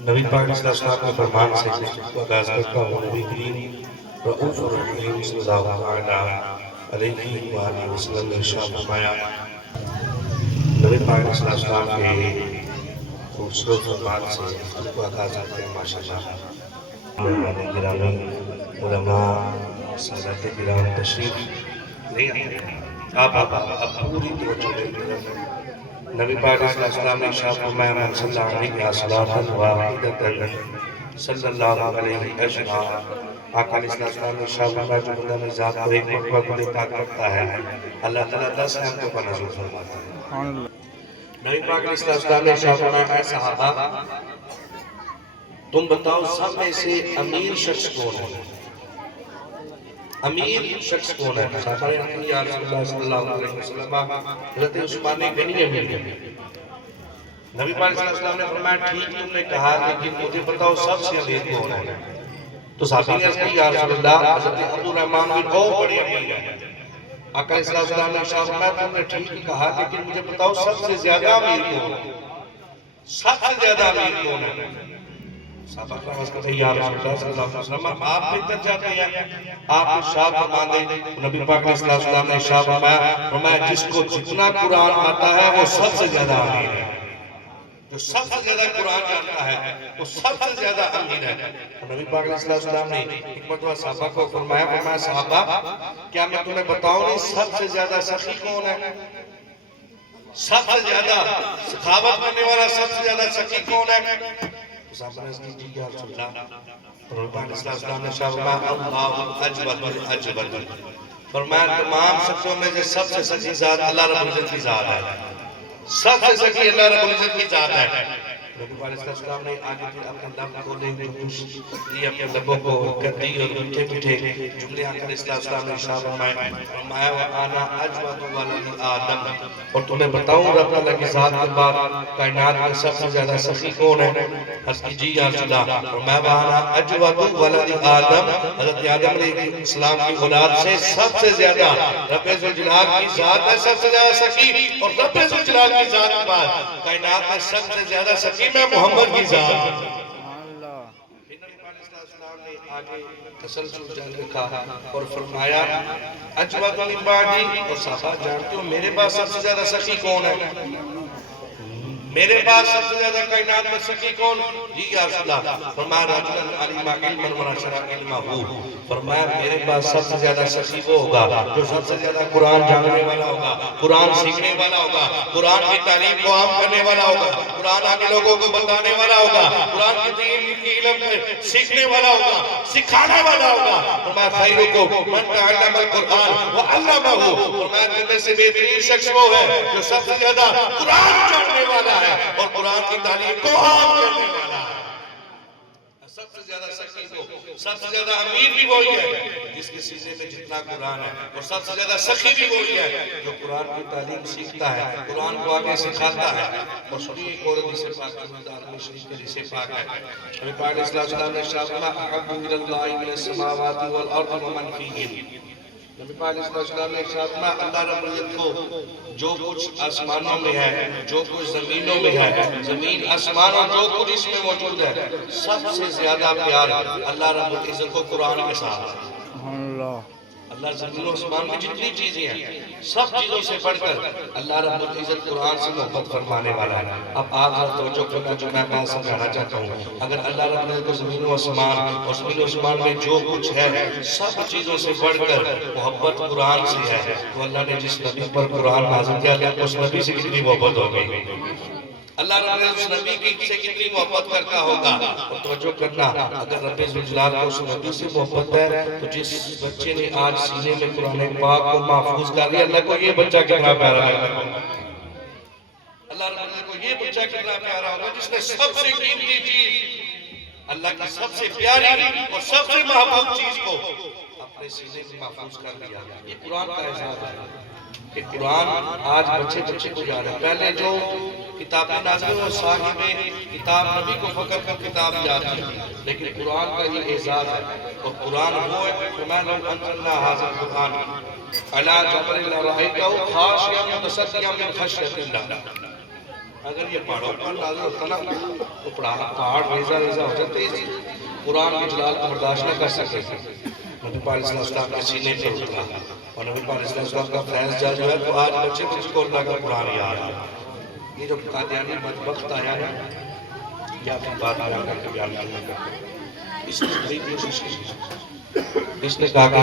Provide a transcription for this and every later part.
نبی پاک صلی اللہ علیہ وسلم کے فرمان سے اس کو آغاز کرتا ہوں۔ نبی کریم رؤوف الرحیم صلی اللہ علیہ وآلہ وسلم نے ارشاد فرمایا، نبی پاک صلی اللہ علیہ وسلم کے خوبصورت فرمان سے اس کو آغاز کرتے ہیں ماشاءاللہ۔ مہمان گرامی، علماء، سادات گرام تشریف نہیں آتے، آپ پوری توجہ دیں میرے طرف۔ نبی پاک صلی اللہ علیہ وسلم نے ارشاد فرمایا، من صلی علیہ صلاۃ واحدۃ صلی اللہ علیہ اشرا۔ آقا علیہ السلام نے ارشاد فرمایا، جو بندہ میری ذات پر ایک مرتبہ بھی نکات کرتا ہے، اللہ تعالیٰ 10 نعمتوں کا نزول فرماتا ہے۔ نبی پاک علیہ السلام نے ارشاد فرمایا، اے صحابہ تم بتاؤ سب میں سے امیر شخص کون ہے؟ امیر شخص کون ہے؟ صحابہ نے کہا، یا رسول اللہ صلی اللہ علیہ وسلم، حضرت عثمان غنی امیر ہے۔ نبی پاک صلی اللہ علیہ وسلم نے فرمایا، ٹھیک تم نے کہا، لیکن مجھے بتاؤ سب سے امیر کون ہے؟ تو صحابی نے عرض کی، یا رسول اللہ، حضرت عبدالرحمن بن عوف بڑے امیر ہیں۔ آقا علیہ السلام نے ارشاد فرمایا، تم نے ٹھیک کہا، لیکن مجھے بتاؤ سب سے زیادہ امیر کون ہے؟ سب سے زیادہ امیر کون ہے؟ صحابہ کا عرض کرتے ہیں، یا رسول اللہ صلی اللہ علیہ وسلم، آپ بہتر جاتے ہیں، آپ ارشاد فرما دیں۔ نبی پاک علیہ السلام نے ارشاد فرمایا، جس کو جتنا قرآن آتا ہے وہ سب سے زیادہ امیر ہے۔ جو سب سے زیادہ قرآن جانتا ہے وہ سب سے زیادہ امیر ہے۔ نبی پاک علیہ السلام نے ایک مرتبہ صحابہ کو فرمایا، صحابہ کیا میں تمہیں بتاؤں نہیں سب سے زیادہ سخی کون ہے؟ سب سے زیادہ سخاوت کرنے والا، سب سے زیادہ سخی کون ہے؟ صحابہ نے کہا، جی یا رسول اللہ۔ نبی پاک علیہ السلام نے فرمایا، اللہ اجود الاجود۔ فرمایا، تمام شخصوں میں سے سب سے سچی ذات اللہ رب العزت کی ذات ہے۔ سب سے سچی اللہ رب العزت کی ذات ہے۔ نبی پاک علیہ السلام نے آگے پھر اپنے لب کھولے، یہ اپنے لبوں کو گدی اور میٹھے میٹھے جملے آقا علیہ السلام نے ارشاد فرمایا، وَأَنَا أَجْوَدُ وَلَدِ آدَمَ۔ اور تمہیں بتاؤں رب اللہ کی ذات کے بعد کائنات میں سب سے زیادہ سخی کون ہے؟ حضرت کی جی یا رسول اللہ۔ فرمایا، وَأَنَا أَجْوَدُ وَلَدِ آدَمَ۔ حضرت آدم علیہ السلام کی اولاد سے سب سے زیادہ رب ذوالجلال کی ذات ہے سب سے زیادہ سخی، اور رب ذوالجلال کی ذات کے بعد کائنات میں سب سے زیادہ سخی میں محمد کی ذات ہے۔ آگے تسلسل جاری رکھا اور فرمایا، اجود من بعدی۔ اور صحابہ جانتے ہو میرے پاس سب سے زیادہ سخی کون ہے؟ میرے پاس سب سے زیادہ کائنات میں سخی کون؟ جی یا رسول اللہ۔ فرمایا، رجلا علم علما ونشر علمہ۔ فرمایا، میرے پاس سب سے زیادہ سخی وہ ہوگا جو سب سے زیادہ قرآن جاننے والا ہوگا، قرآن سیکھنے والا ہوگا، قرآن کی تعلیم کو عام کرنے والا ہوگا، قرآن آگے لوگوں کو بتانے والا ہوگا، قرآن کی دین کی علم سیکھنے والا ہوگا، سکھانے والا ہوگا۔ فرمایا، خیرکم من تعلم القرآن وعلمہ۔ فرمایا، تم میں سے بہترین شخص وہ ہے جو سب سے زیادہ قرآن جاننے والا ہے اور قرآن کی تعلیم کو عام کرنے والا ہے۔ سب سے زیادہ سخی وہ، سب سے زیادہ امیر بھی وہی ہے جس کے سینے میں جتنا قرآن ہے، اور سب سے زیادہ سخی بھی وہی ہے جو قرآن کی تعلیم سیکھتا ہے، قرآن کو آگے سکھاتا ہے۔ اور سبھی ایک اور حدیث پاک کے مدار میں شریف کے حدیث پاک ہے۔ نبی پاک علیہ السلام نے ارشاد فرمایا، احب الی اللہ من السماوات والارض ومن فیہن۔ نبی پاک علیہ السلام نے ارشاد فرمایا، اللہ رب العزت کو جو کچھ آسمانوں میں ہے، جو کچھ زمینوں میں ہے، زمین آسمان اور جو کچھ اس میں موجود ہے، سب سے زیادہ پیار اللہ رب العزت کو قرآن کے ساتھ ہے۔ اللہ زمین و آسمان میں جتنی چیزیں ہیں، سب چیزوں سے بڑھ کر اللہ رب العزت قرآن سے محبت فرمانے والا ہے۔ اب آپ ذرا توجہ کرنا جو میں بات سمجھانا چاہتا ہوں، اگر اللہ رب العزت کو زمین و آسمان اور زمین و آسمان میں جو کچھ ہے سب چیزوں سے بڑھ کر محبت قرآن سے ہے، تو اللہ نے جس نبی پر قرآن نازل کیا کہ اس نبی سے کتنی محبت ہو گئی۔ اللہ رب العزت اس نبی سے کتنی محبت کرتا ہوگا۔ اور توجہ کرنا، اگر رب ذوالجلال کو اس نبی سے محبت ہے تو جس بچے نے آج سینے میں قرآن پاک کو محفوظ کر لیا، اللہ کو یہ بچہ کتنا پیارا لگا۔ اللہ رب العزت کو یہ بچہ کتنا پیارا ہوگا جس نے سب سے قیمتی چیز، اللہ کی سب سے پیاری اور سب سے محبوب چیز کو اپنے سینے میں محفوظ کر لیا۔ یہ قرآن کا اعزاز ہے کہ قرآن آج بچے کو جا رہے ہیں۔ پہلے جو کتابیں نازل اور صاحب کتاب نبی کو فقر کر کتاب یاد تھی، لیکن قرآن کا یہ اعزاز ہے۔ اور قرآن وہ ہے کہ میں لو انزلنا ھذا القرآن علی جبل لرأیتہ خاشعا متصدعا من خشیۃ اللہ۔ اگر یہ پہاڑوں پر نازل ہوتا نا تو پہاڑ ریزہ ریزہ ہو جاتے ہیں، قرآن کی جلال کو برداشت نہ کر سکتے تھے۔ نبی پاک صلی اللہ علیہ وسلم کے سینے پر اترا اور نبی پاک صلی اللہ علیہ وسلم کا فیض جاری ہوا تو آج بچے بچے کو اللہ کا قرآن یاد ہے۔ یہ جو قادیانی بدبخت آیا نا، یہ آپ کی بات بیان کر کے بیان کرنا، اس نے بڑی کوشش کی، اس نے کہا کہ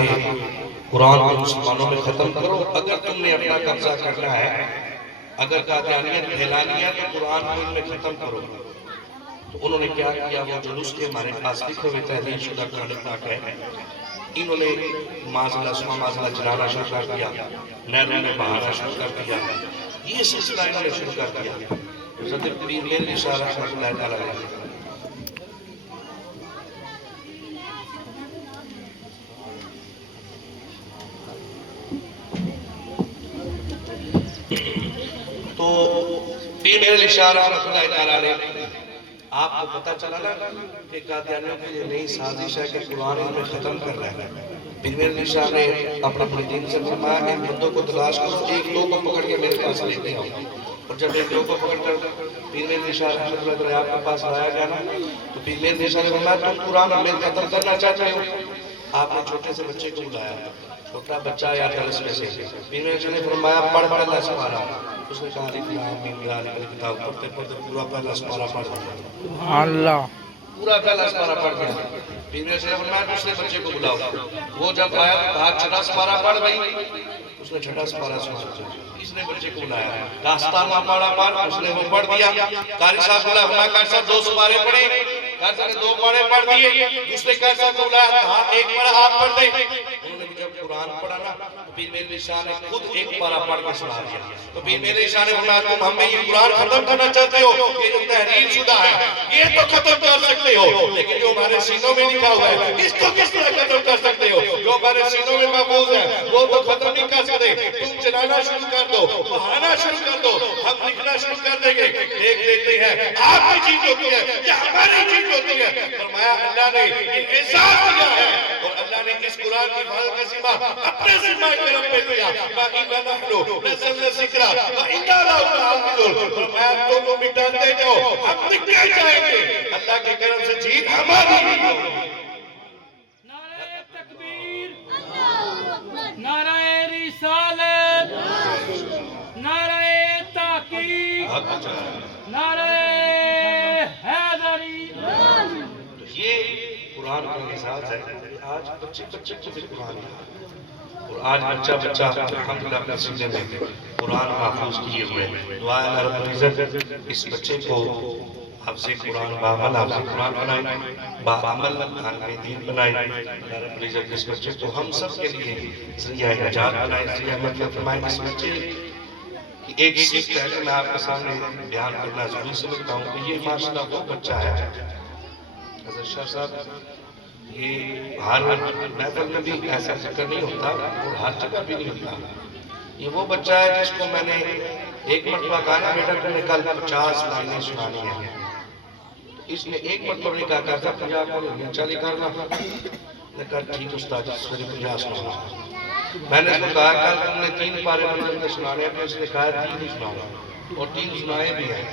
قرآن کو مسلمانوں میں ختم کرو، اگر تم نے اپنا قبضہ کرنا ہے، اگر قادیانیت پھیلانی ہے تو قرآن کو ان میں ختم کرو۔ تو انہوں نے کیا کیا، وہ جو نسخے ہمارے پاس لکھے ہوئے تحریر شدہ قرآن پاک ہے، انہوں نے معاذلہ سما معاذلہ جلانا شروع کر دیا، نہروں میں بہانا شروع کر دیا، یہ سلسلہ انہوں نے شروع کر دیا۔ حضرت پیر میر نثار رحمۃ اللہ تعالیٰ علیہ تو پیر میر نثار رحمۃ اللہ تعالیٰ علیہ، آپ کو پتہ چلا نا کہ قادیانیوں کی یہ نئی سازش ہے کہ قرآن ان میں ختم کر رہا ہے۔ پیر میر نثار نے اپنے دین سے فرمایا ان بندوں کو تلاش کرو، ایک دو کو پکڑ کے میرے پاس لیتے آؤ۔ اور جب ایک دو کو پکڑ کر پیر میر نثار رحمۃ اللہ آپ کے پاس لایا گیا نا تو پیر میر نثار نے فرمایا تم قرآن ہمیں ختم کرنا چاہتے ہو؟ آپ نے چھوٹے سے بچے کو بلایا، چھوٹا بچہ یا درس میں سے، پیر میر نثار نے فرمایا پڑھ پڑھ اللہ سپارہ۔ اس نے کہا الف لام میم ذالک الکتاب، پڑھتے پڑھتے پورا پہلا سپارہ پڑھ دیا، اللہ پورا پہلا سپارہ پڑھ دیا۔ پیر میر نثار نے فرمایا دوسرے بچے کو بلاؤ، وہ جب آیا کہا چھٹا سپارہ پڑھ بھائی، اس نے چھٹا سپارہ سنا، تیسرے بچے کو بلایا، داستانہ پڑھا پڑھ، اس نے وہ پڑھ دیا۔ قاری صاحب بولا ہمارا قاری صاحب دو سپارے پڑھے، قاری صاحب نے دو پڑھے پڑھ دیے، دوسرے قاری صاحب کو بلایا کہا ایک پڑھا آپ پڑھ دیں۔ انہوں نے جب قرآن پڑھا نا تو پیر میر نثار نے خود ایک پارہ پڑھ کے سنا دیا۔ تو پیر میر نثار نے فرمایا تم ہمیں یہ قرآن ختم کرنا چاہتے ہو، یہ جو تحریر شدہ ہے یہ تو ختم کر سکتے ہو، لیکن جو ہمارے سینوں میں لکھا ہوا ہے اس کو کس طرح ختم کر سکتے ہو؟ جو ہمارے سینوں میں محفوظ ہے وہ تو ختم نہیں کر سکتے، تم چلانا شروع کر دو، بہانا شروع کر دو، ہم لکھنا شروع کر دیں گے، دیکھ لیتے ہیں آپ کی چیز ہوتی ہے یا ہماری چیز ہوتی ہے۔ فرمایا اللہ نے یہ احساس دیا ہے اور اللہ نے اس قرآن کی حفاظت کا ذمہ اپنے ذمہ کرم پہ دیا، وَإِنَّا نَحْنُ نَزَّلْنَا الذِّكْرَ وَإِنَّا لَهُ لَحَافِظُونَ۔ فرمایا تم مٹاتے جاؤ، ہم لکھتے جائیں گے، اللہ کے کرم سے جیت ہماری ہی ہوگی۔ نعرہ تکبیر، نعرہ رسالت، نعرہ تحقیق، نعرہ حیدری۔ یہ قرآن کا احساس ہے، آج بچے بچے کو بھی قرآن ہے اور آج بچہ بچہ الحمدللہ اپنے سینے میں قرآن محفوظ کیے ہوئے۔ دعا ہے اللہ رب العزت اس بچے کو حفظ قرآن بعمل حفظ قرآن بنائے، بعمل عالم دین بنائے۔ اللہ رب العزت اس بچے کو ہم سب کے لیے ذریعہ نجات بنائے، ذریعہ مطلب فرمائے۔ اس بچے کی ایک سیکھ ہے کہ میں آپ کے سامنے بیان کرنا ضروری سمجھتا ہوں کہ یہ ماشاءاللہ وہ بچہ ہے حضرت شاہ صاحب، یہ ہر محفل میں بھی ایسا ذکر نہیں ہوتا اور ہر جگہ بھی نہیں ہوتا۔ یہ وہ بچہ ہے جس کو میں نے ایک مرتبہ کہا نا بیٹا تم نے کل 50 لائنیں سنانی ہیں، اس نے ایک مرتبہ نہیں کہا کرتا 50 کو نیچا نہیں کرنا، میں کہا ٹھیک استاد جس وجہ 50 سنانا۔ میں نے اس کو کہا کل تم نے 3 پارے میں سنانے ہیں، اس نے کہا 3 ہی سنانا اور 3 سنائے بھی ہیں۔